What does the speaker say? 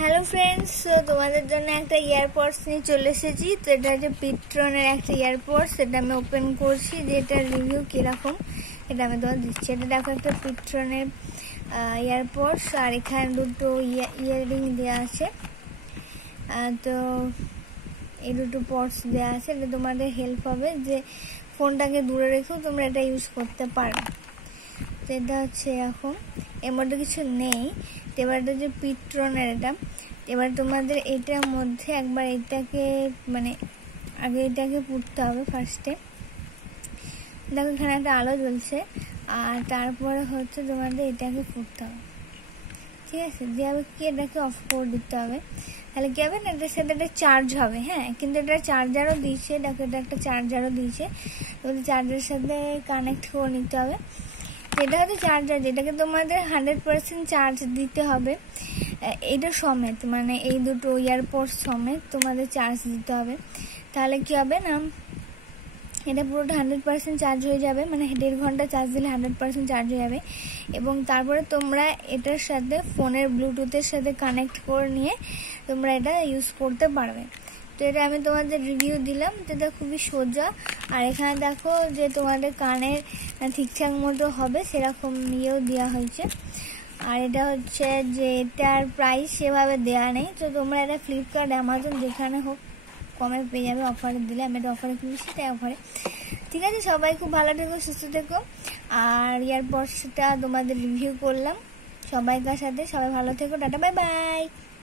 Hello friends, তোমাদের জন্য একটা ইয়ারপডস নিয়ে চলে এসেছি। তো এটা হচ্ছে পিট্রনের একটা ইয়ারপডস। এটা আমি ওপেন করছি যে এটার রিভিউ কীরকম এটা আমি তোমার দিচ্ছি। এটা দেখো একটা পিট্রনের ইয়ারপডস, আর এখানে দুটো ইয়াররিং দেওয়া আছে। তো এই দুটো পডস দেওয়া আছে, এটা তোমাদের হেল্প হবে যে ফোনটাকে দূরে রেখেও তোমরা এটা ইউজ করতে পারো। তো এটা হচ্ছে এখন এর মধ্যে কিছু নেই। এবার এটা যে পিট্রনের এটা, এবার তোমাদের এটার মধ্যে একবার এটাকে আগে এটাকে পুড়তে হবে ফার্স্টে। দেখো এখানে একটা আলো জ্বলছে, আর তারপরে হচ্ছে তোমাদের এটাকে পুড়তে হবে, ঠিক আছে। দিয়ে আবার কি এটাকে অফ করে দিতে হবে, তাহলে কি হবে না এটার সাথে এটা চার্জ হবে। হ্যাঁ, কিন্তু এটা চার্জারও দিয়েছে, দেখো এটা একটা চার্জারও দিয়েছে। তো চার্জারের সাথে কানেক্ট করে নিতে হবে। এটা হচ্ছে চার্জার, যেটাকে তোমাদের 100% চার্জ দিতে হবে। এটা সমেত এই দুটো ইয়ারপডস সমেত তোমাদের চার্জ দিতে হবে। তাহলে কি হবে না, এটা পুরোটা 100% চার্জ হয়ে যাবে, 1.5 ঘন্টা চার্জ দিলে 100% চার্জ হয়ে যাবে। এবং তারপরে তোমরা এটার সাথে ফোনের ব্লুটুথের সাথে কানেক্ট করে নিয়ে তোমরা এটা ইউজ করতে পারবে। তো এটা আমি তোমাদের রিভিউ দিলাম, তো এটা খুবই সোজা। আর এখানে দেখো যে তোমাদের কানের ঠিকঠাক মতো হবে সেরকম ইয়েও দেওয়া হয়েছে। আর এটা হচ্ছে যে এটার প্রাইস সেভাবে দেওয়া নেই, তো তোমরা এটা ফ্লিপকার্ট, অ্যামাজন যেখানে হোক কমে পেয়ে যাবে। অফারে দিলে আমি এটা অফারে কিনেছি, তাই অফারে। ঠিক আছে, সবাই খুব ভালো থেকো, সুস্থ থেকো। আর ইয়ারপডসটা তোমাদের রিভিউ করলাম সবাইকার সাথে। সবাই ভালো থেকো, টাটা, বাই বাই।